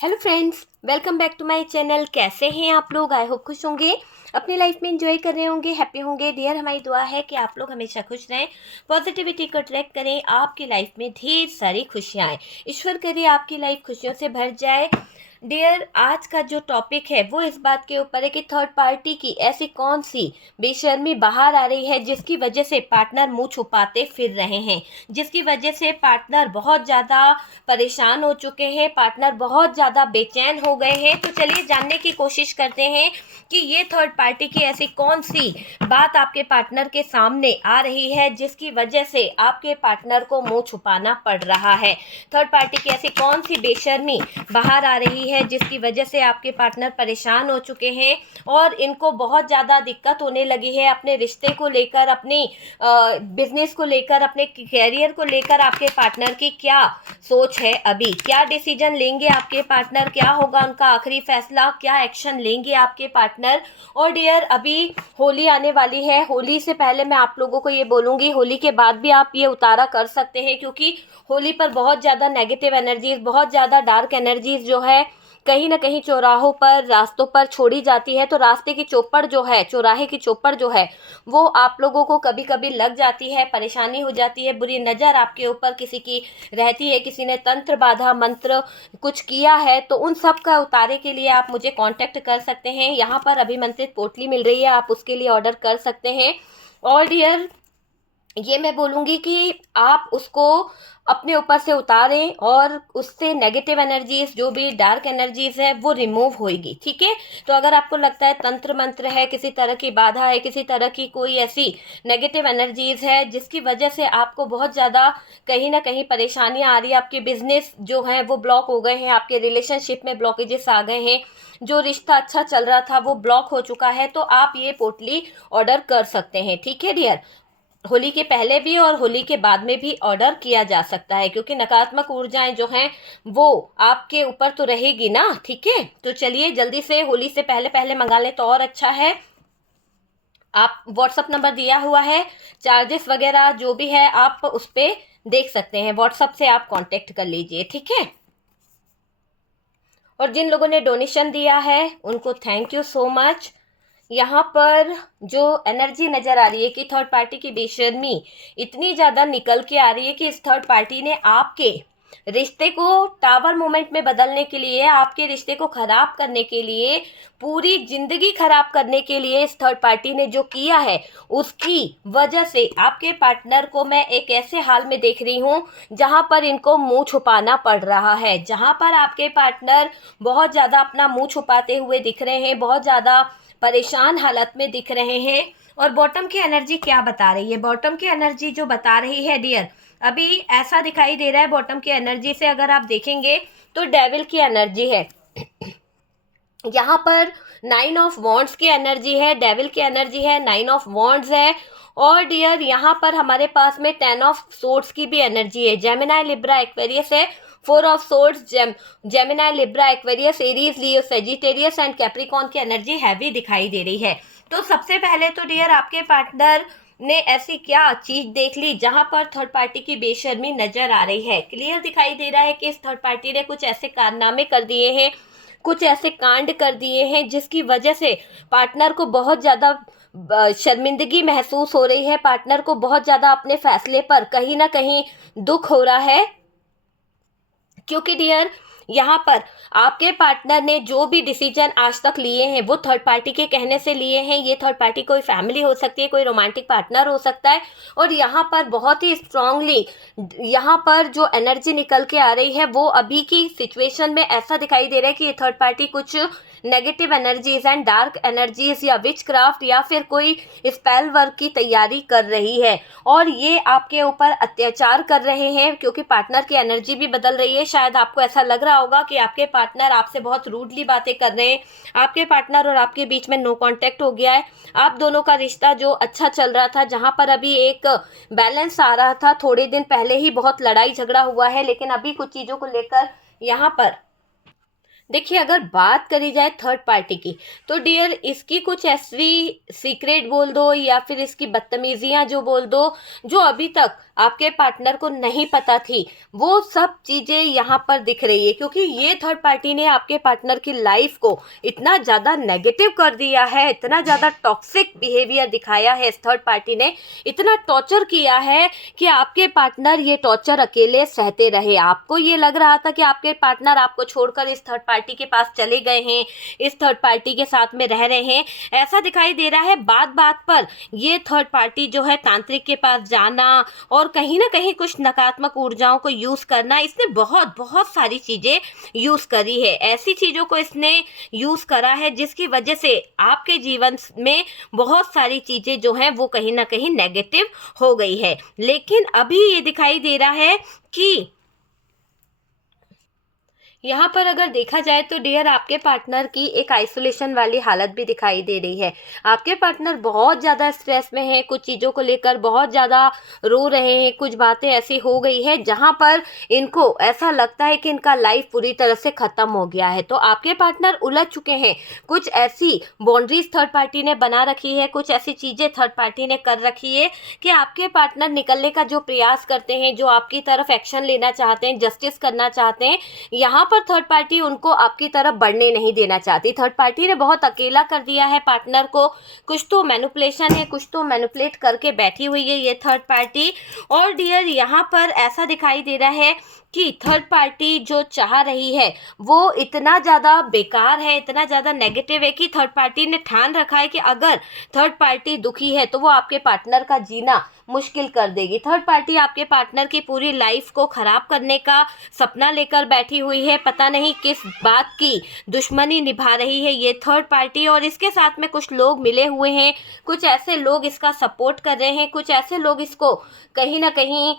Hello friends, welcome back to my channel. कैसे हैं आप लोग? आई होप खुश होंगे, अपनी लाइफ में एंजॉय कर रहे होंगे, हैप्पी होंगे। डियर, हमारी दुआ है कि आप लोग हमेशा खुश रहें, पॉजिटिविटी को अट्रैक्ट करें, आपकी लाइफ में ढेर सारी खुशियाँ आएँ। ईश्वर करे आपकी लाइफ खुशियों से भर जाए। डियर, आज का जो टॉपिक है वो इस बात के ऊपर है कि थर्ड पार्टी की ऐसी कौन सी बेशर्मी बाहर आ रही है जिसकी वजह से पार्टनर मुंह छुपाते फिर रहे हैं, जिसकी वजह से पार्टनर बहुत ज़्यादा परेशान हो चुके हैं, पार्टनर बहुत ज़्यादा बेचैन हो गए हैं। तो चलिए जानने की कोशिश करते हैं कि ये थर्ड पार्टी की ऐसी कौन सी बात आपके पार्टनर के सामने आ रही है जिसकी वजह से आपके पार्टनर को मुंह छुपाना पड़ रहा है। थर्ड पार्टी की ऐसी कौन सी बेशर्मी बाहर आ रही है जिसकी वजह से आपके पार्टनर परेशान हो चुके हैं और इनको बहुत ज़्यादा दिक्कत होने लगी है अपने रिश्ते को लेकर, अपनी बिजनेस को लेकर, अपने कैरियर को लेकर। आपके पार्टनर की क्या सोच है, अभी क्या डिसीजन लेंगे आपके पार्टनर, क्या होगा उनका आखिरी फैसला, क्या एक्शन लेंगे आपके पार्टनर। और डियर, अभी होली आने वाली है। होली से पहले मैं आप लोगों को ये बोलूँगी, होली के बाद भी आप ये उतारा कर सकते हैं, क्योंकि होली पर बहुत ज़्यादा नेगेटिव एनर्जीज, बहुत ज़्यादा डार्क एनर्जीज जो है कहीं ना कहीं चौराहों पर, रास्तों पर छोड़ी जाती है। तो रास्ते की चौपड़ जो है, चौराहे की चौपड़ जो है, वो आप लोगों को कभी कभी लग जाती है, परेशानी हो जाती है, बुरी नज़र आपके ऊपर किसी की रहती है, किसी ने तंत्र बाधा मंत्र कुछ किया है, तो उन सब का उतारे के लिए आप मुझे कांटेक्ट कर सकते हैं। यहाँ पर अभिमंत्रित पोटली मिल रही है, आप उसके लिए ऑर्डर कर सकते हैं। और डियर, ये मैं बोलूँगी कि आप उसको अपने ऊपर से उतारें और उससे नेगेटिव एनर्जीज, जो भी डार्क एनर्जीज है, वो रिमूव होएगी। ठीक है? तो अगर आपको लगता है तंत्र मंत्र है, किसी तरह की बाधा है, किसी तरह की कोई ऐसी नेगेटिव एनर्जीज है जिसकी वजह से आपको बहुत ज़्यादा कहीं ना कहीं परेशानियाँ आ रही है, आपके बिजनेस जो हैं वो ब्लॉक हो गए हैं, आपके रिलेशनशिप में ब्लॉकेजेस आ गए हैं, जो रिश्ता अच्छा चल रहा था वो ब्लॉक हो चुका है, तो आप ये पोटली ऑर्डर कर सकते हैं। ठीक है डियर? होली के पहले भी और होली के बाद में भी ऑर्डर किया जा सकता है, क्योंकि नकारात्मक ऊर्जाएं जो हैं वो आपके ऊपर तो रहेगी ना। ठीक है? तो चलिए जल्दी से होली से पहले पहले मंगा लें तो और अच्छा है। आप व्हाट्सअप नंबर दिया हुआ है, चार्जेस वगैरह जो भी है आप उस पर देख सकते हैं, व्हाट्सअप से आप कांटेक्ट कर लीजिए। ठीक है? और जिन लोगों ने डोनेशन दिया है उनको थैंक यू सो मच। यहाँ पर जो एनर्जी नज़र आ रही है कि थर्ड पार्टी की बेशर्मी इतनी ज़्यादा निकल के आ रही है कि इस थर्ड पार्टी ने आपके रिश्ते को टावर मोमेंट में बदलने के लिए, आपके रिश्ते को खराब करने के लिए, पूरी जिंदगी खराब करने के लिए इस थर्ड पार्टी ने जो किया है, उसकी वजह से आपके पार्टनर को मैं एक ऐसे हाल में देख रही हूँ जहाँ पर इनको मुंह छुपाना पड़ रहा है, जहाँ पर आपके पार्टनर बहुत ज़्यादा अपना मुंह छुपाते हुए दिख रहे हैं, बहुत ज़्यादा परेशान हालत में दिख रहे हैं। और बॉटम की एनर्जी क्या बता रही है? बॉटम की एनर्जी जो बता रही है डियर, अभी ऐसा दिखाई दे रहा है बॉटम की एनर्जी से, अगर आप देखेंगे तो डेविल की एनर्जी है। यहाँ पर 9 ऑफ वॉन्ड्स की एनर्जी है, डेविल की एनर्जी है, 9 ऑफ वॉन्ड्स है। और डियर, यहाँ पर हमारे पास में 10 ऑफ सोर्ड्स की भी एनर्जी है। जेमिनाई, लिब्रा, एक्वेरियस है। 4 of swords, Gemini, Libra, Aquarius, Aries, Leo, Sagittarius and Capricorn की एनर्जी हैवी दिखाई दे रही है। तो सबसे पहले तो डियर, आपके पार्टनर ने ऐसी क्या चीज देख ली जहां पर थर्ड पार्टी की बेशर्मी नजर आ रही है? क्लियर दिखाई दे रहा है कि इस थर्ड पार्टी ने कुछ ऐसे कारनामे कर दिए हैं, कुछ ऐसे कांड कर दिए हैं जिसकी वजह से पार्टनर को बहुत ज़्यादा शर्मिंदगी महसूस हो रही है, पार्टनर को बहुत ज़्यादा अपने फैसले पर कहीं ना कहीं दुख हो रहा है। क्योंकि डियर, यहाँ पर आपके पार्टनर ने जो भी डिसीजन आज तक लिए हैं वो थर्ड पार्टी के कहने से लिए हैं। ये थर्ड पार्टी कोई फैमिली हो सकती है, कोई रोमांटिक पार्टनर हो सकता है। और यहाँ पर बहुत ही स्ट्रांगली यहाँ पर जो एनर्जी निकल के आ रही है वो अभी की सिचुएशन में ऐसा दिखाई दे रहा है कि ये थर्ड पार्टी कुछ negative energies and dark energies या विच क्राफ्ट या फिर कोई स्पेल वर्क की तैयारी कर रही है, और ये आपके ऊपर अत्याचार कर रहे हैं, क्योंकि पार्टनर की एनर्जी भी बदल रही है। शायद आपको ऐसा लग रहा होगा कि आपके पार्टनर आपसे बहुत रूडली बातें कर रहे हैं, आपके पार्टनर और आपके बीच में नो कांटेक्ट हो गया है। आप दोनों का रिश्ता जो अच्छा चल रहा था, जहां पर अभी एक बैलेंस आ रहा था, थोड़े दिन पहले ही बहुत लड़ाई झगड़ा हुआ है, लेकिन अभी कुछ चीज़ों को लेकर यहाँ पर देखिए, अगर बात करी जाए थर्ड पार्टी की, तो डियर इसकी कुछ ऐसी सीक्रेट बोल दो या फिर इसकी बदतमीजियां जो बोल दो, जो अभी तक आपके पार्टनर को नहीं पता थी, वो सब चीजें यहाँ पर दिख रही है। क्योंकि ये थर्ड पार्टी ने आपके पार्टनर की लाइफ को इतना ज्यादा नेगेटिव कर दिया है, इतना ज्यादा टॉक्सिक बिहेवियर दिखाया है इस थर्ड पार्टी ने, इतना टॉर्चर किया है कि आपके पार्टनर ये टॉर्चर अकेले सहते रहे। आपको ये लग रहा था कि आपके पार्टनर आपको छोड़कर इस थर्ड पार्टी के पास चले गए हैं, इस थर्ड पार्टी के साथ में रह रहे हैं, ऐसा दिखाई दे रहा है। बात बात पर ये थर्ड पार्टी जो है तांत्रिक के पास जाना और कहीं ना कहीं कुछ नकारात्मक ऊर्जाओं को यूज करना, इसने बहुत बहुत सारी चीजें यूज करी है। ऐसी चीजों को इसने यूज करा है जिसकी वजह से आपके जीवन में बहुत सारी चीजें जो हैं वो कहीं ना कहीं नेगेटिव हो गई है। लेकिन अभी ये दिखाई दे रहा है कि यहाँ पर अगर देखा जाए तो डियर आपके पार्टनर की एक आइसोलेशन वाली हालत भी दिखाई दे रही है। आपके पार्टनर बहुत ज़्यादा स्ट्रेस में है, कुछ चीज़ों को लेकर बहुत ज़्यादा रो रहे हैं, कुछ बातें ऐसी हो गई है जहाँ पर इनको ऐसा लगता है कि इनका लाइफ पूरी तरह से ख़त्म हो गया है। तो आपके पार्टनर उलझ चुके हैं, कुछ ऐसी बाउंड्रीज थर्ड पार्टी ने बना रखी है, कुछ ऐसी चीज़ें थर्ड पार्टी ने कर रखी है कि आपके पार्टनर निकलने का जो प्रयास करते हैं, जो आपकी तरफ एक्शन लेना चाहते हैं, जस्टिस करना चाहते हैं, यहाँ पर थर्ड पार्टी उनको आपकी तरफ बढ़ने नहीं देना चाहती। थर्ड पार्टी ने बहुत अकेला कर दिया है पार्टनर को। कुछ तो मैनिपुलेशन है, कुछ तो मैनिपुलेट करके बैठी हुई है ये थर्ड पार्टी। और डियर यहाँ पर ऐसा दिखाई दे रहा है कि थर्ड पार्टी जो चाह रही है वो इतना ज़्यादा बेकार है, इतना ज़्यादा नेगेटिव है कि थर्ड पार्टी ने ठान रखा है कि अगर थर्ड पार्टी दुखी है तो वो आपके पार्टनर का जीना मुश्किल कर देगी। थर्ड पार्टी आपके पार्टनर की पूरी लाइफ को ख़राब करने का सपना लेकर बैठी हुई है। पता नहीं किस बात की दुश्मनी निभा रही है ये थर्ड पार्टी, और इसके साथ में कुछ लोग मिले हुए हैं, कुछ ऐसे लोग इसका सपोर्ट कर रहे हैं, कुछ ऐसे लोग इसको कहीं ना कहीं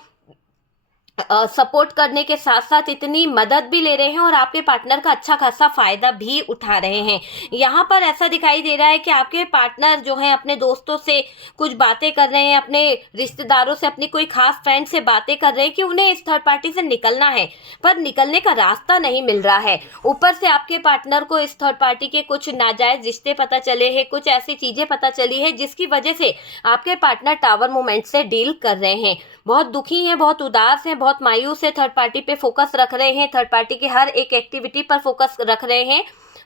सपोर्ट करने के साथ साथ इतनी मदद भी ले रहे हैं और आपके पार्टनर का अच्छा खासा फायदा भी उठा रहे हैं। यहाँ पर ऐसा दिखाई दे रहा है कि आपके पार्टनर जो है अपने दोस्तों से कुछ बातें कर रहे हैं, अपने रिश्तेदारों से, अपनी कोई खास फ्रेंड से बातें कर रहे हैं कि उन्हें इस थर्ड पार्टी से निकलना है, पर निकलने का रास्ता नहीं मिल रहा है। ऊपर से आपके पार्टनर को इस थर्ड पार्टी के कुछ नाजायज रिश्ते पता चले हैं, कुछ ऐसी चीजें पता चली है जिसकी वजह से आपके पार्टनर टावर मोमेंट से डील कर रहे हैं। बहुत दुखी हैं, बहुत उदास हैं, बहुत मायूस है, थर्ड पार्टी पे फोकस रख रहे हैं, थर्ड पार्टी की हर एक एक्टिविटी पर फोकस रख रहे हैं।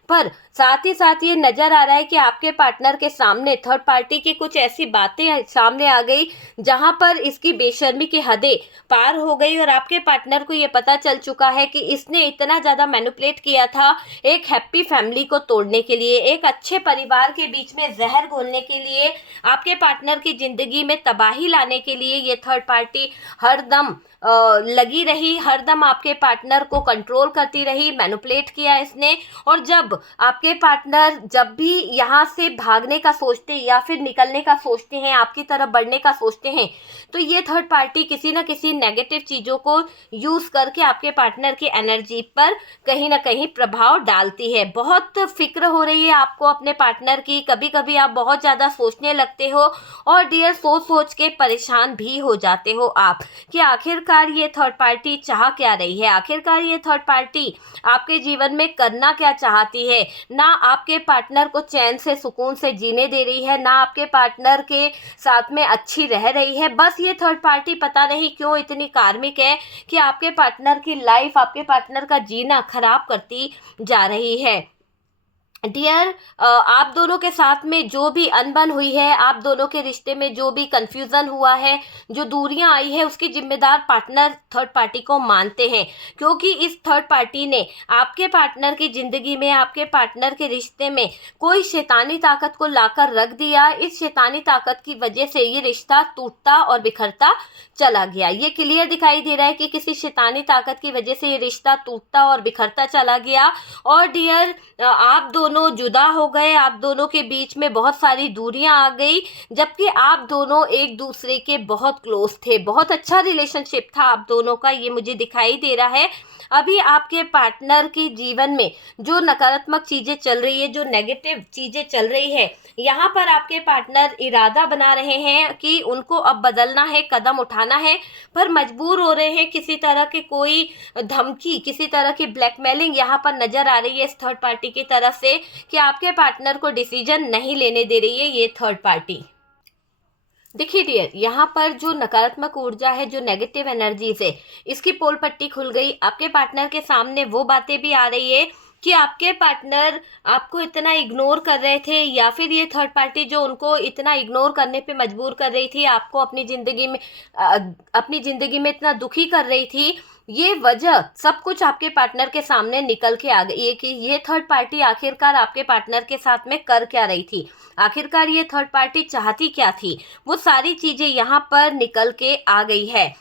पर साथ ही साथ ये नजर आ रहा है कि आपके पार्टनर के सामने थर्ड पार्टी की कुछ ऐसी बातें सामने आ गई जहां पर इसकी बेशर्मी की हदें पार हो गई और आपके पार्टनर को ये पता चल चुका है कि इसने इतना ज़्यादा मैनिपुलेट किया था एक हैप्पी फैमिली को तोड़ने के लिए, एक अच्छे परिवार के बीच में जहर घोलने के लिए, आपके पार्टनर की ज़िंदगी में तबाही लाने के लिए ये थर्ड पार्टी हरदम लगी रही, हरदम आपके पार्टनर को कंट्रोल करती रही, मैनिपुलेट किया इसने। और जब आपके पार्टनर जब भी यहाँ से भागने का सोचते या फिर निकलने का सोचते हैं, आपकी तरफ बढ़ने का सोचते हैं, तो ये थर्ड पार्टी किसी न किसी नेगेटिव चीज़ों को यूज़ करके आपके पार्टनर की एनर्जी पर कहीं ना कहीं प्रभाव डालती है। बहुत फिक्र हो रही है आपको अपने पार्टनर की, कभी कभी आप बहुत ज़्यादा सोचने लगते हो और डियर सोच सोच के परेशान भी हो जाते हो आप कि आखिरकार ये थर्ड पार्टी चाह क्या रही है, आखिरकार ये थर्ड पार्टी आपके जीवन में करना क्या चाहती है। ना आपके पार्टनर को चैन से सुकून से जीने दे रही है, ना आपके पार्टनर के साथ में अच्छी रह रही है। बस ये थर्ड पार्टी पता नहीं क्यों इतनी कार्मिक है कि आपके पार्टनर की लाइफ, आपके पार्टनर का जीना खराब करती जा रही है। डियर आप दोनों के साथ में जो भी अनबन हुई है, आप दोनों के रिश्ते में जो भी कंफ्यूजन हुआ है, जो दूरियां आई है, उसकी जिम्मेदार पार्टनर थर्ड पार्टी को मानते हैं। क्योंकि इस थर्ड पार्टी ने आपके पार्टनर की ज़िंदगी में, आपके पार्टनर के रिश्ते में कोई शैतानी ताकत को लाकर रख दिया। इस शैतानी ताकत की वजह से ये रिश्ता टूटता और बिखरता चला गया। ये क्लियर दिखाई दे रहा है कि किसी शैतानी ताकत की वजह से ये रिश्ता टूटता और बिखरता चला गया। और डियर आप दोनों दोनों जुदा हो गए, आप दोनों के बीच में बहुत सारी दूरियां आ गई, जबकि आप दोनों एक दूसरे के बहुत क्लोज थे, बहुत अच्छा रिलेशनशिप था आप दोनों का, ये मुझे दिखाई दे रहा है। अभी आपके पार्टनर के जीवन में जो नकारात्मक चीज़ें चल रही है, जो नेगेटिव चीज़ें चल रही है, यहाँ पर आपके पार्टनर इरादा बना रहे हैं कि उनको अब बदलना है, कदम उठाना है, पर मजबूर हो रहे हैं। किसी तरह की कोई धमकी, किसी तरह की ब्लैकमेलिंग यहाँ पर नज़र आ रही है इस थर्ड पार्टी की तरफ से, कि आपके पार्टनर को डिसीजन नहीं लेने दे रही है ये थर्ड पार्टी। देखिए डियर, यहाँ पर जो नकारात्मक ऊर्जा है, जो नेगेटिव एनर्जीज है, इसकी पोल पट्टी खुल गई। आपके पार्टनर के सामने वो बातें भी आ रही है कि आपके पार्टनर आपको इतना इग्नोर कर रहे थे, या फिर ये थर्ड पार्टी जो उनको इतना इग्नोर करने पे मजबूर कर रही थी, आपको अपनी ज़िंदगी में इतना दुखी कर रही थी, ये वजह सब कुछ आपके पार्टनर के सामने निकल के आ गई है कि ये थर्ड पार्टी आखिरकार आपके पार्टनर के साथ में कर क्या रही थी, आखिरकार ये थर्ड पार्टी चाहती क्या थी, वो सारी चीज़ें यहाँ पर निकल के आ गई है।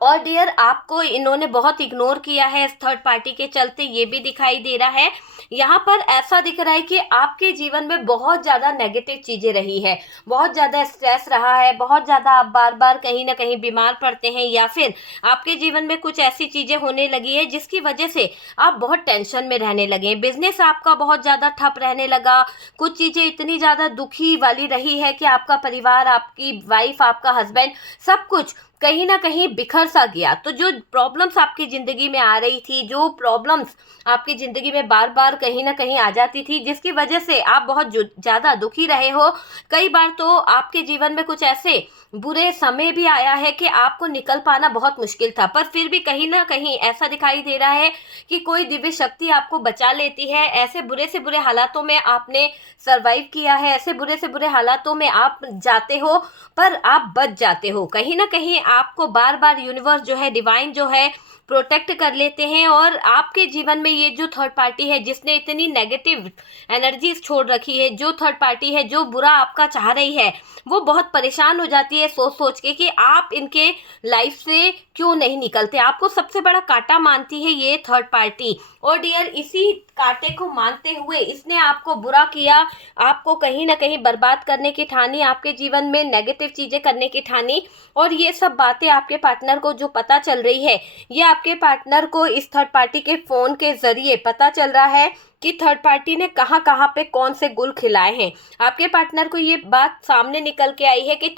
और डियर, आपको इन्होंने बहुत इग्नोर किया है इस थर्ड पार्टी के चलते, ये भी दिखाई दे रहा है। यहाँ पर ऐसा दिख रहा है कि आपके जीवन में बहुत ज़्यादा नेगेटिव चीज़ें रही है, बहुत ज़्यादा स्ट्रेस रहा है, बहुत ज़्यादा आप बार बार कहीं ना कहीं बीमार पड़ते हैं, या फिर आपके जीवन में कुछ ऐसी चीज़ें होने लगी है जिसकी वजह से आप बहुत टेंशन में रहने लगे हैं। बिजनेस आपका बहुत ज़्यादा ठप रहने लगा, कुछ चीज़ें इतनी ज़्यादा दुखी वाली रही है कि आपका परिवार, आपकी वाइफ, आपका हस्बैंड, सब कुछ कहीं ना कहीं बिखर सा गया। तो जो प्रॉब्लम्स आपकी ज़िंदगी में आ रही थी, जो प्रॉब्लम्स आपकी ज़िंदगी में बार बार कहीं ना कहीं आ जाती थी, जिसकी वजह से आप बहुत ज़्यादा दुखी रहे हो, कई बार तो आपके जीवन में कुछ ऐसे बुरे समय भी आया है कि आपको निकल पाना बहुत मुश्किल था, पर फिर भी कहीं ना कहीं ऐसा दिखाई दे रहा है कि कोई दिव्य शक्ति आपको बचा लेती है। ऐसे बुरे से बुरे हालातों में आपने सरवाइव किया है, ऐसे बुरे से बुरे हालातों में आप जाते हो, पर आप बच जाते हो। कहीं ना कहीं आपको बार बार यूनिवर्स जो है, डिवाइन जो है, प्रोटेक्ट कर लेते हैं। और आपके जीवन में ये जो थर्ड पार्टी है, जिसने इतनी नेगेटिव एनर्जीज छोड़ रखी है, जो थर्ड पार्टी है जो बुरा आपका चाह रही है, वो बहुत परेशान हो जाती है सोच सोच के कि आप इनके लाइफ से क्यों नहीं निकलते। आपको सबसे बड़ा कांटा मानती है ये थर्ड पार्टी। और डियर, इसी कांटे को मानते हुए इसने आपको बुरा किया, आपको कहीं ना कहीं बर्बाद करने की ठानी, आपके जीवन में नेगेटिव चीज़ें करने की ठानी। और ये सब बातें आपके पार्टनर को जो पता चल रही है, ये आपके पार्टनर को इस थर्ड पार्टी के फ़ोन के ज़रिए पता चल रहा है कि थर्ड पार्टी ने कहाँ कहाँ पे कौन से गुल खिलाए हैं। आपके पार्टनर को ये बात सामने निकल के आई है कि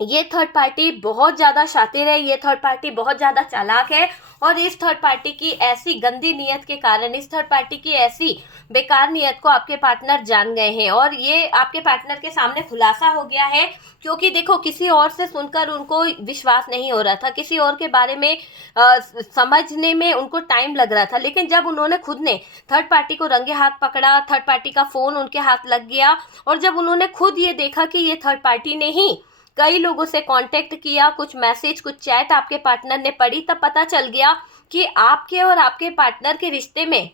ये थर्ड पार्टी बहुत ज़्यादा शातिर है, ये थर्ड पार्टी बहुत ज़्यादा चालाक है, और इस थर्ड पार्टी की ऐसी गंदी नीयत के कारण, इस थर्ड पार्टी की ऐसी बेकार नीयत को आपके पार्टनर जान गए हैं। और ये आपके पार्टनर के सामने खुलासा हो गया है, क्योंकि देखो, किसी और से सुनकर उनको विश्वास नहीं हो रहा था, किसी और के बारे में समझने में उनको टाइम लग रहा था, लेकिन जब उन्होंने खुद ने थर्ड पार्टी को रंगे हाथ पकड़ा, थर्ड पार्टी का फ़ोन उनके हाथ लग गया, और जब उन्होंने खुद ये देखा कि ये थर्ड पार्टी ने ही कई लोगों से कांटेक्ट किया, कुछ मैसेज, कुछ चैट आपके पार्टनर ने पढ़ी, तब पता चल गया कि आपके और आपके पार्टनर के रिश्ते में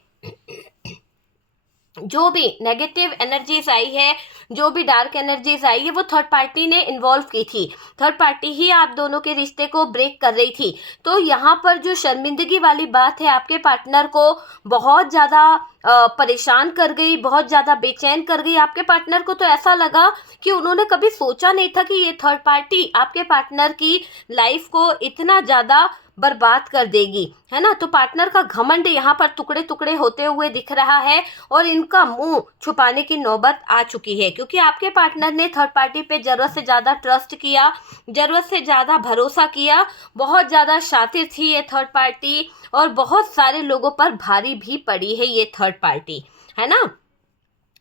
जो भी नेगेटिव एनर्जीज आई है, जो भी डार्क एनर्जीज आई है, वो थर्ड पार्टी ने इन्वॉल्व की थी। थर्ड पार्टी ही आप दोनों के रिश्ते को ब्रेक कर रही थी। तो यहाँ पर जो शर्मिंदगी वाली बात है, आपके पार्टनर को बहुत ज़्यादा परेशान कर गई, बहुत ज़्यादा बेचैन कर गई। आपके पार्टनर को तो ऐसा लगा कि उन्होंने कभी सोचा नहीं था कि ये थर्ड पार्टी आपके पार्टनर की लाइफ को इतना ज़्यादा बर्बाद कर देगी, है ना। तो पार्टनर का घमंड यहाँ पर टुकड़े टुकड़े होते हुए दिख रहा है, और इनका मुंह छुपाने की नौबत आ चुकी है, क्योंकि आपके पार्टनर ने थर्ड पार्टी पे ज़रूरत से ज़्यादा ट्रस्ट किया, ज़रूरत से ज़्यादा भरोसा किया। बहुत ज़्यादा शातिर थी ये थर्ड पार्टी, और बहुत सारे लोगों पर भारी भी पड़ी है ये थर्ड पार्टी, है ना।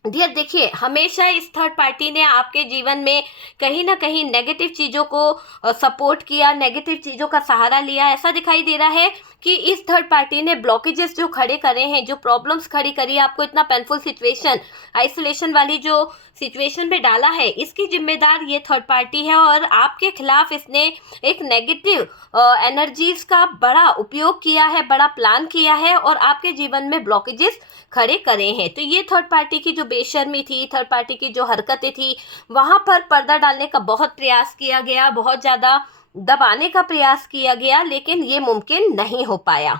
डियर, देखिए, हमेशा इस थर्ड पार्टी ने आपके जीवन में कहीं ना कहीं नेगेटिव चीज़ों को सपोर्ट किया, नेगेटिव चीज़ों का सहारा लिया। ऐसा दिखाई दे रहा है कि इस थर्ड पार्टी ने ब्लॉकेजेस जो खड़े करे हैं, जो प्रॉब्लम्स खड़ी करी है, आपको इतना पेनफुल सिचुएशन, आइसोलेशन वाली जो सिचुएशन में डाला है, इसकी जिम्मेदार ये थर्ड पार्टी है। और आपके खिलाफ इसने एक नेगेटिव एनर्जीज का बड़ा उपयोग किया है, बड़ा प्लान किया है, और आपके जीवन में ब्लॉकेजेस खड़े करे हैं। तो ये थर्ड पार्टी की जो बेशर्मी थी, थर्ड पार्टी की जो हरकतें थी, वहाँ पर पर्दा डालने का बहुत प्रयास किया गया, बहुत ज़्यादा दबाने का प्रयास किया गया, लेकिन ये मुमकिन नहीं हो पाया।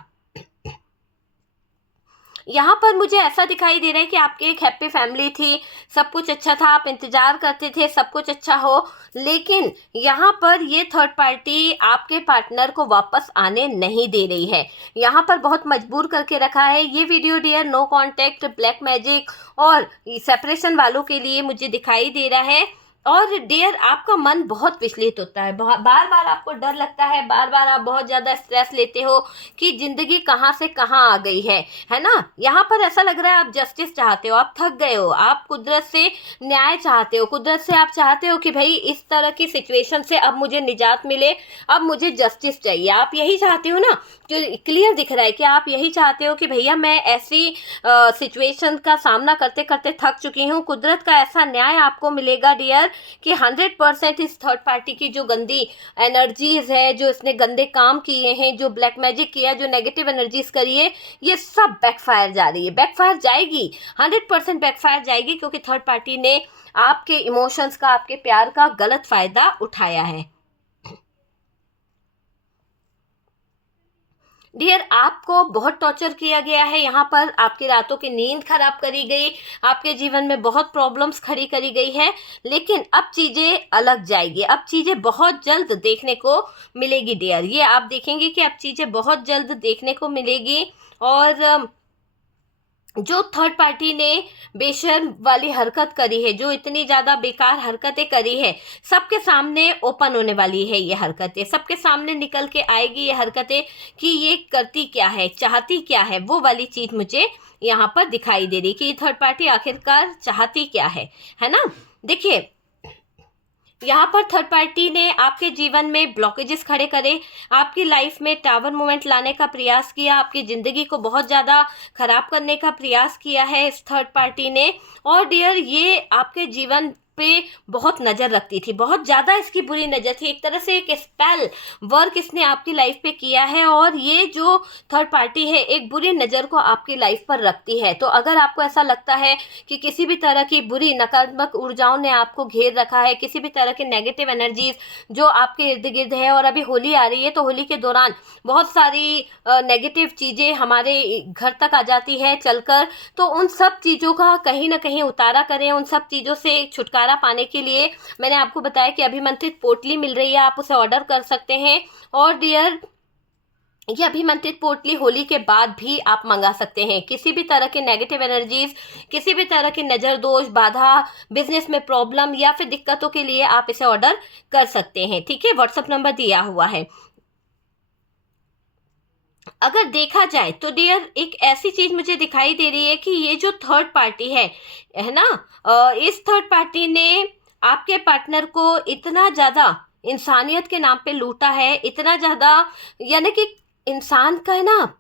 यहाँ पर मुझे ऐसा दिखाई दे रहा है कि आपकी एक हैप्पी फैमिली थी, सब कुछ अच्छा था, आप इंतज़ार करते थे सब कुछ अच्छा हो, लेकिन यहाँ पर ये थर्ड पार्टी आपके पार्टनर को वापस आने नहीं दे रही है। यहाँ पर बहुत मजबूर करके रखा है। ये video dear no contact, black magic और सेपरेशन वालों के लिए मुझे दिखाई दे रहा है। और डियर आपका मन बहुत विचलित होता है, बार बार आपको डर लगता है, बार बार आप बहुत ज़्यादा स्ट्रेस लेते हो कि ज़िंदगी कहाँ से कहाँ आ गई है ना। यहाँ पर ऐसा लग रहा है आप जस्टिस चाहते हो, आप थक गए हो, आप कुदरत से न्याय चाहते हो, कुदरत से आप चाहते हो कि भाई इस तरह की सिचुएशन से अब मुझे निजात मिले, अब मुझे जस्टिस चाहिए। आप यही चाहते हो ना, जो क्लियर दिख रहा है कि आप यही चाहते हो कि भैया मैं ऐसी सिचुएशन का सामना करते करते थक चुकी हूँ, कुदरत का ऐसा न्याय आपको मिलेगा डियर कि 100% इस थर्ड पार्टी की जो गंदी एनर्जीज है, जो इसने गंदे काम किए हैं, जो ब्लैक मैजिक किया, जो नेगेटिव एनर्जीज करी है, ये सब बैकफायर जा रही है, बैकफायर जाएगी, 100% बैकफायर जाएगी, क्योंकि थर्ड पार्टी ने आपके इमोशंस का, आपके प्यार का गलत फायदा उठाया है। डियर आपको बहुत टॉर्चर किया गया है, यहाँ पर आपकी रातों की नींद खराब करी गई, आपके जीवन में बहुत प्रॉब्लम्स खड़ी करी गई है, लेकिन अब चीज़ें अलग जाएगी, अब चीज़ें बहुत जल्द देखने को मिलेगी डियर। ये आप देखेंगे कि अब चीज़ें बहुत जल्द देखने को मिलेगी। और जो थर्ड पार्टी ने बेशर्म वाली हरकत करी है, जो इतनी ज़्यादा बेकार हरकतें करी है, सबके सामने ओपन होने वाली है ये हरकतें, सबके सामने निकल के आएगी ये हरकतें कि ये करती क्या है, चाहती क्या है, वो वाली चीज़ मुझे यहाँ पर दिखाई दे रही कि ये थर्ड पार्टी आखिरकार चाहती क्या है ना। देखिए यहाँ पर थर्ड पार्टी ने आपके जीवन में ब्लॉकेजेस खड़े करे, आपकी लाइफ में टावर मूवमेंट लाने का प्रयास किया, आपकी ज़िंदगी को बहुत ज़्यादा ख़राब करने का प्रयास किया है इस थर्ड पार्टी ने। और डियर ये आपके जीवन पे बहुत नज़र रखती थी, बहुत ज़्यादा इसकी बुरी नज़र थी, एक तरह से एक स्पेल वर्क इसने आपकी लाइफ पे किया है। और ये जो थर्ड पार्टी है एक बुरी नज़र को आपकी लाइफ पर रखती है। तो अगर आपको ऐसा लगता है कि किसी भी तरह की बुरी नकारात्मक ऊर्जाओं ने आपको घेर रखा है, किसी भी तरह की नेगेटिव एनर्जीज जो आपके इर्द गिर्द है, और अभी होली आ रही है तो होली के दौरान बहुत सारी नेगेटिव चीज़ें हमारे घर तक आ जाती है चलकर, तो उन सब चीज़ों का कहीं ना कहीं उतारा करें। उन सब चीज़ों से छुटकारा पाने के लिए मैंने आपको बताया कि अभिमंत्रित पोटली मिल रही है, आप उसे ऑर्डर कर सकते हैं। और डियर ये अभिमंत्रित पोटली होली के बाद भी आप मंगा सकते हैं। किसी भी तरह के नेगेटिव एनर्जीज, किसी भी तरह के नज़र दोष, बाधा, बिजनेस में प्रॉब्लम या फिर दिक्कतों के लिए आप इसे ऑर्डर कर सकते हैं। ठीक है, व्हाट्सएप नंबर दिया हुआ है। अगर देखा जाए तो डियर एक ऐसी चीज मुझे दिखाई दे रही है कि ये जो थर्ड पार्टी है ना, इस थर्ड पार्टी ने आपके पार्टनर को इतना ज्यादा इंसानियत के नाम पे लूटा है, इतना ज्यादा, यानी कि इंसान का है ना,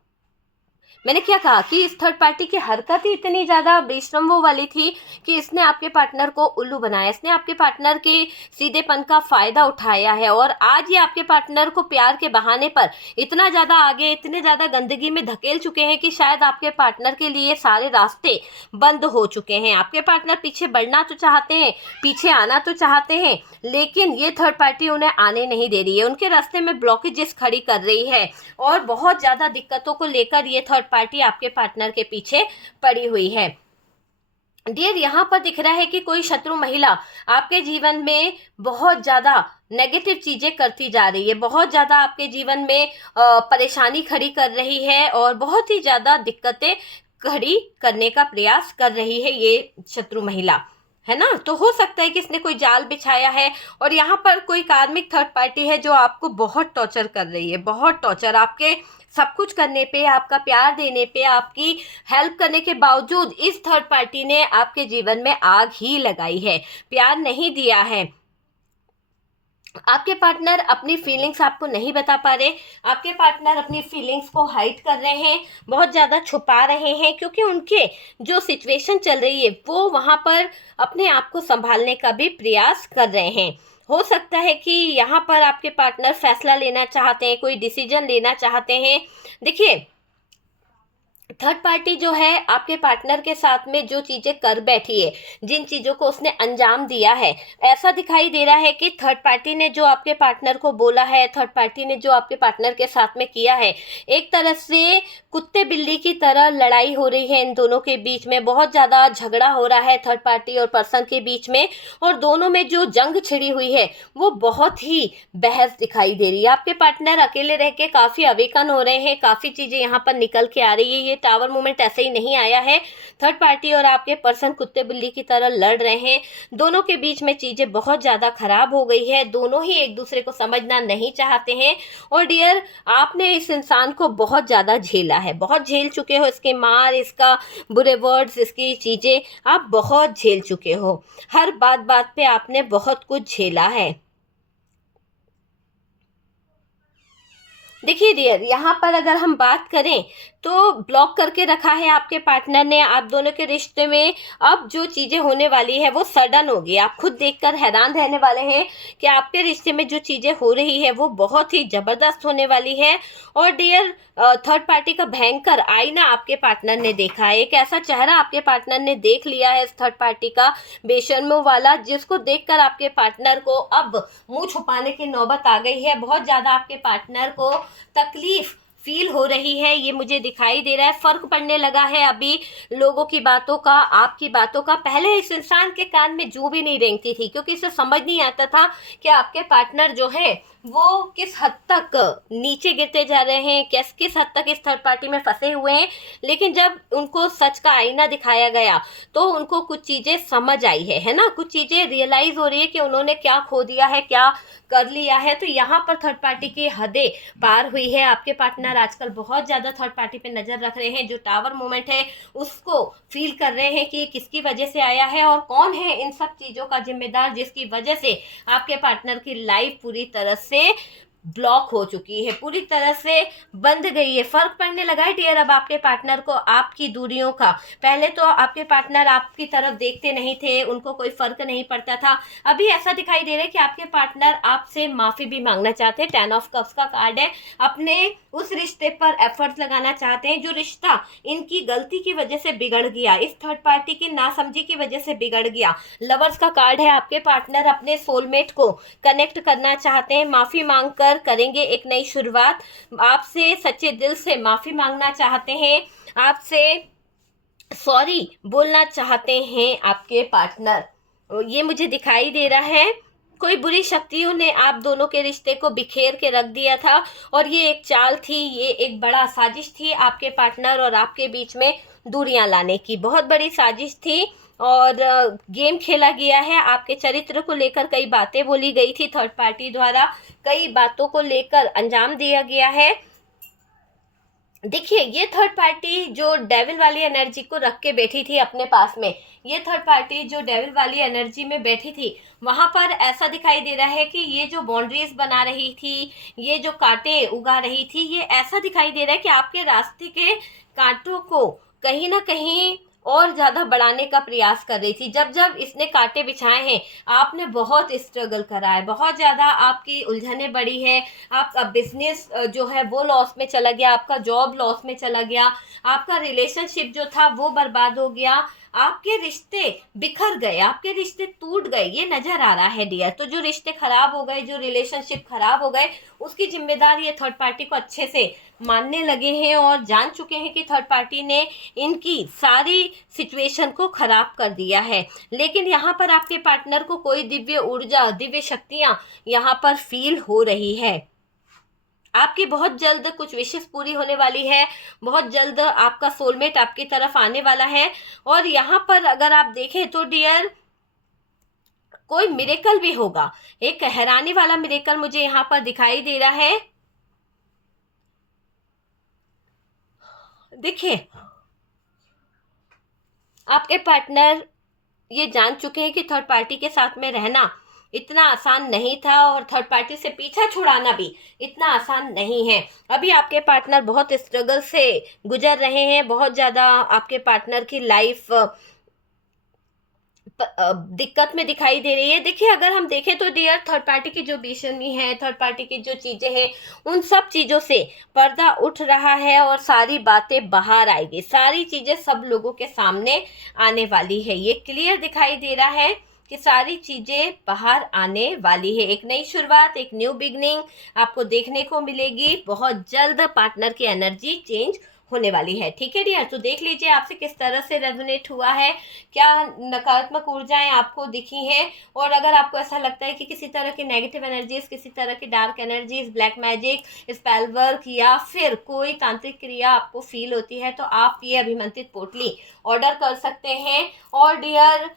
मैंने क्या कहा कि इस थर्ड पार्टी की हरकत ही इतनी ज़्यादा बेशरम वो वाली थी कि इसने आपके पार्टनर को उल्लू बनाया, इसने आपके पार्टनर के सीधेपन का फ़ायदा उठाया है। और आज ये आपके पार्टनर को प्यार के बहाने पर इतना ज़्यादा आगे, इतने ज़्यादा गंदगी में धकेल चुके हैं कि शायद आपके पार्टनर के लिए सारे रास्ते बंद हो चुके हैं। आपके पार्टनर पीछे बढ़ना तो चाहते हैं, पीछे आना तो चाहते हैं, लेकिन ये थर्ड पार्टी उन्हें आने नहीं दे रही है, उनके रास्ते में ब्लॉकेजेस खड़ी कर रही है। और बहुत ज़्यादा दिक्कतों को लेकर ये थर्ड पार्टी आपके पार्टनर के पीछे पड़ी हुई है। डियर यहाँ पर दिख रहा है कि कोई शत्रु महिला आपके जीवन में बहुत ज़्यादा नेगेटिव चीज़ें करती जा रही है, बहुत ज़्यादा आपके जीवन में परेशानी खड़ी कर रही है और बहुत ही ज़्यादा दिक्कतें खड़ी करने का प्रयास कर रही है ये शत्रु महिला, है ना। तो हो सकता है कि इसने कोई जाल बिछाया है। और यहाँ पर कोई कार्मिक थर्ड पार्टी है जो आपको बहुत टॉर्चर कर रही है, बहुत टॉर्चर, आपके सब कुछ करने पे, आपका प्यार देने पे, आपकी हेल्प करने के बावजूद इस थर्ड पार्टी ने आपके जीवन में आग ही लगाई है, प्यार नहीं दिया है। आपके पार्टनर अपनी फीलिंग्स आपको नहीं बता पा रहे, आपके पार्टनर अपनी फीलिंग्स को हाइड कर रहे हैं, बहुत ज़्यादा छुपा रहे हैं, क्योंकि उनके जो सिचुएशन चल रही है वो वहाँ पर अपने आप को संभालने का भी प्रयास कर रहे हैं। हो सकता है कि यहाँ पर आपके पार्टनर फैसला लेना चाहते हैं, कोई डिसीजन लेना चाहते हैं। देखिए थर्ड पार्टी जो है आपके पार्टनर के साथ में जो चीज़ें कर बैठी है, जिन चीज़ों को उसने अंजाम दिया है, ऐसा दिखाई दे रहा है कि थर्ड पार्टी ने जो आपके पार्टनर को बोला है, थर्ड पार्टी ने जो आपके पार्टनर के साथ में किया है, एक तरह से कुत्ते बिल्ली की तरह लड़ाई हो रही है इन दोनों के बीच में। बहुत ज़्यादा झगड़ा हो रहा है थर्ड पार्टी और पर्सन के बीच में, और दोनों में जो जंग छिड़ी हुई है वो बहुत ही बहस दिखाई दे रही है। आपके पार्टनर अकेले रह के काफ़ी अवेकन हो रहे हैं, काफ़ी चीज़ें यहाँ पर निकल के आ रही है। ये टावर मोमेंट ऐसे ही नहीं आया है। थर्ड पार्टी और आपके पर्सन कुत्ते बिल्ली की तरह लड़ रहे हैं। दोनों के बीच में चीज़ें बहुत ज़्यादा खराब हो गई है। दोनों ही एक दूसरे को समझना नहीं चाहते हैं। और डियर, आपने इस इंसान को बहुत ज़्यादा झेला है, बहुत झेल चुके हो। इसके मार, इसका बुरे वर्ड्स, इसकी चीज़ें आप बहुत झेल चुके हो। हर बात बात पे आपने बहुत कुछ झेला है। देखिए डियर, यहाँ पर अगर हम बात करें तो ब्लॉक करके रखा है आपके पार्टनर ने आप दोनों के रिश्ते में। अब जो चीज़ें होने वाली है वो सडन होगी। आप खुद देखकर हैरान रहने वाले हैं कि आपके रिश्ते में जो चीज़ें हो रही है वो बहुत ही ज़बरदस्त होने वाली है। और डियर, थर्ड पार्टी का भयंकर आईना आपके पार्टनर ने देखा है। एक ऐसा चेहरा आपके पार्टनर ने देख लिया है इस थर्ड पार्टी का, बेशर्मों वाला, जिसको देखकर आपके पार्टनर को अब मुंह छुपाने की नौबत आ गई है। बहुत ज़्यादा आपके पार्टनर को तकलीफ फील हो रही है, ये मुझे दिखाई दे रहा है। फर्क पड़ने लगा है अभी लोगों की बातों का, आपकी बातों का। पहले इस इंसान के कान में जू भी नहीं रेंगती थी, क्योंकि इसे समझ नहीं आता था कि आपके पार्टनर जो है वो किस हद तक नीचे गिरते जा रहे हैं, किस हद तक इस थर्ड पार्टी में फंसे हुए हैं। लेकिन जब उनको सच का आईना दिखाया गया तो उनको कुछ चीज़ें समझ आई है ना, कुछ चीज़ें रियलाइज़ हो रही है कि उन्होंने क्या खो दिया है, क्या कर लिया है। तो यहाँ पर थर्ड पार्टी की हदें पार हुई है। आपके पार्टनर आजकल बहुत ज़्यादा थर्ड पार्टी पे नज़र रख रहे हैं। जो टावर मोमेंट है उसको फील कर रहे हैं कि किसकी वजह से आया है और कौन है इन सब चीज़ों का जिम्मेदार, जिसकी वजह से आपके पार्टनर की लाइफ पूरी तरह से ब्लॉक हो चुकी है, पूरी तरह से बंद गई है। फर्क पड़ने लगा है डियर अब आपके पार्टनर को आपकी दूरियों का। पहले तो आपके पार्टनर आपकी तरफ देखते नहीं थे, उनको कोई फर्क नहीं पड़ता था। अभी ऐसा दिखाई दे रहा है कि आपके पार्टनर आपसे माफ़ी भी मांगना चाहते हैं। 10 ऑफ कप्स का कार्ड है। अपने उस रिश्ते पर एफर्ट्स लगाना चाहते हैं जो रिश्ता इनकी गलती की वजह से बिगड़ गया, इस थर्ड पार्टी की नासमझी की वजह से बिगड़ गया। लवर्स का कार्ड है। आपके पार्टनर अपने सोलमेट को कनेक्ट करना चाहते हैं, माफ़ी मांगकर करेंगे एक नई शुरुआत। आपसे सच्चे दिल से माफ़ी मांगना चाहते हैं, आपसे सॉरी बोलना चाहते हैं आपके पार्टनर। ये मुझे दिखाई दे रहा है कोई बुरी शक्तियों ने आप दोनों के रिश्ते को बिखेर के रख दिया था, और ये एक चाल थी, ये एक बड़ा साजिश थी आपके पार्टनर और आपके बीच में दूरियां लाने की। बहुत बड़ी साजिश थी और गेम खेला गया है। आपके चरित्र को लेकर कई बातें बोली गई थी थर्ड पार्टी द्वारा, कई बातों को लेकर अंजाम दिया गया है। देखिए, ये थर्ड पार्टी जो डेविल वाली एनर्जी को रख के बैठी थी अपने पास में, ये थर्ड पार्टी जो डेविल वाली एनर्जी में बैठी थी, वहाँ पर ऐसा दिखाई दे रहा है कि ये जो बाउंड्रीज बना रही थी, ये जो कांटे उगा रही थी, ये ऐसा दिखाई दे रहा है कि आपके रास्ते के कांटों को कहीं ना कहीं और ज़्यादा बढ़ाने का प्रयास कर रही थी। जब जब इसने कांटे बिछाए हैं, आपने बहुत स्ट्रगल करा है, बहुत ज़्यादा आपकी उलझनें बढ़ी है। आपका बिजनेस जो है वो लॉस में चला गया, आपका जॉब लॉस में चला गया, आपका रिलेशनशिप जो था वो बर्बाद हो गया, आपके रिश्ते बिखर गए, आपके रिश्ते टूट गए, ये नज़र आ रहा है डियर। तो जो रिश्ते खराब हो गए, जो रिलेशनशिप खराब हो गए, उसकी जिम्मेदारी ये थर्ड पार्टी को अच्छे से मानने लगे हैं और जान चुके हैं कि थर्ड पार्टी ने इनकी सारी सिचुएशन को खराब कर दिया है। लेकिन यहाँ पर आपके पार्टनर को कोई दिव्य ऊर्जा, दिव्य शक्तियाँ यहाँ पर फील हो रही है। आपकी बहुत जल्द कुछ विशेष पूरी होने वाली है, बहुत जल्द आपका सोलमेट आपकी तरफ आने वाला है। और यहाँ पर अगर आप देखें तो डियर, कोई मिरेकल भी होगा, एक हैरानी वाला मिरेकल मुझे यहाँ पर दिखाई दे रहा है। देखिए, आपके पार्टनर ये जान चुके हैं कि थर्ड पार्टी के साथ में रहना इतना आसान नहीं था और थर्ड पार्टी से पीछा छुड़ाना भी इतना आसान नहीं है। अभी आपके पार्टनर बहुत स्ट्रगल से गुजर रहे हैं, बहुत ज़्यादा आपके पार्टनर की लाइफ दिक्कत में दिखाई दे रही है। देखिए, अगर हम देखें तो डियर, थर्ड पार्टी की जो बेशर्मी है, थर्ड पार्टी की जो चीज़ें हैं, उन सब चीज़ों से पर्दा उठ रहा है और सारी बातें बाहर आएगी, सारी चीज़ें सब लोगों के सामने आने वाली है। ये क्लियर दिखाई दे रहा है कि सारी चीज़ें बाहर आने वाली है। एक नई शुरुआत, एक न्यू बिगनिंग आपको देखने को मिलेगी। बहुत जल्द पार्टनर की एनर्जी चेंज होने वाली है। ठीक है डियर, तो देख लीजिए आपसे किस तरह से रेजोनेट हुआ है, क्या नकारात्मक ऊर्जाएं आपको दिखी हैं, और अगर आपको ऐसा लगता है कि किसी तरह की नेगेटिव एनर्जीज, किसी तरह की dark energies, black magic, spell work या फिर कोई तांत्रिक क्रिया आपको फील होती है, तो आप ये अभिमंत्रित पोटली ऑर्डर कर सकते हैं। और डियर,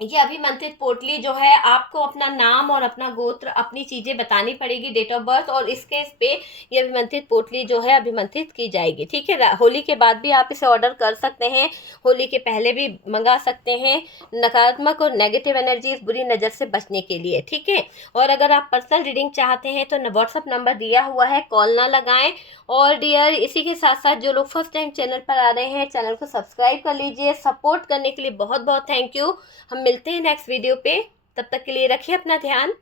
ये अभिमंत्रित पोटली जो है, आपको अपना नाम और अपना गोत्र, अपनी चीज़ें बतानी पड़ेगी, डेट ऑफ बर्थ, और इसके इस पे ये अभिमंत्रित पोटली जो है अभिमंत्रित की जाएगी। ठीक है, होली के बाद भी आप इसे ऑर्डर कर सकते हैं, होली के पहले भी मंगा सकते हैं, नकारात्मक और नेगेटिव एनर्जीज, बुरी नज़र से बचने के लिए। ठीक है, और अगर आप पर्सनल रीडिंग चाहते हैं तो व्हाट्सअप नंबर दिया हुआ है, कॉल ना लगाएं। और डियर, इसी के साथ साथ जो लोग फर्स्ट टाइम चैनल पर आ रहे हैं, चैनल को सब्सक्राइब कर लीजिए। सपोर्ट करने के लिए बहुत बहुत थैंक यू। हम मिलते हैं नेक्स्ट वीडियो पे, तब तक के लिए रखिए अपना ध्यान।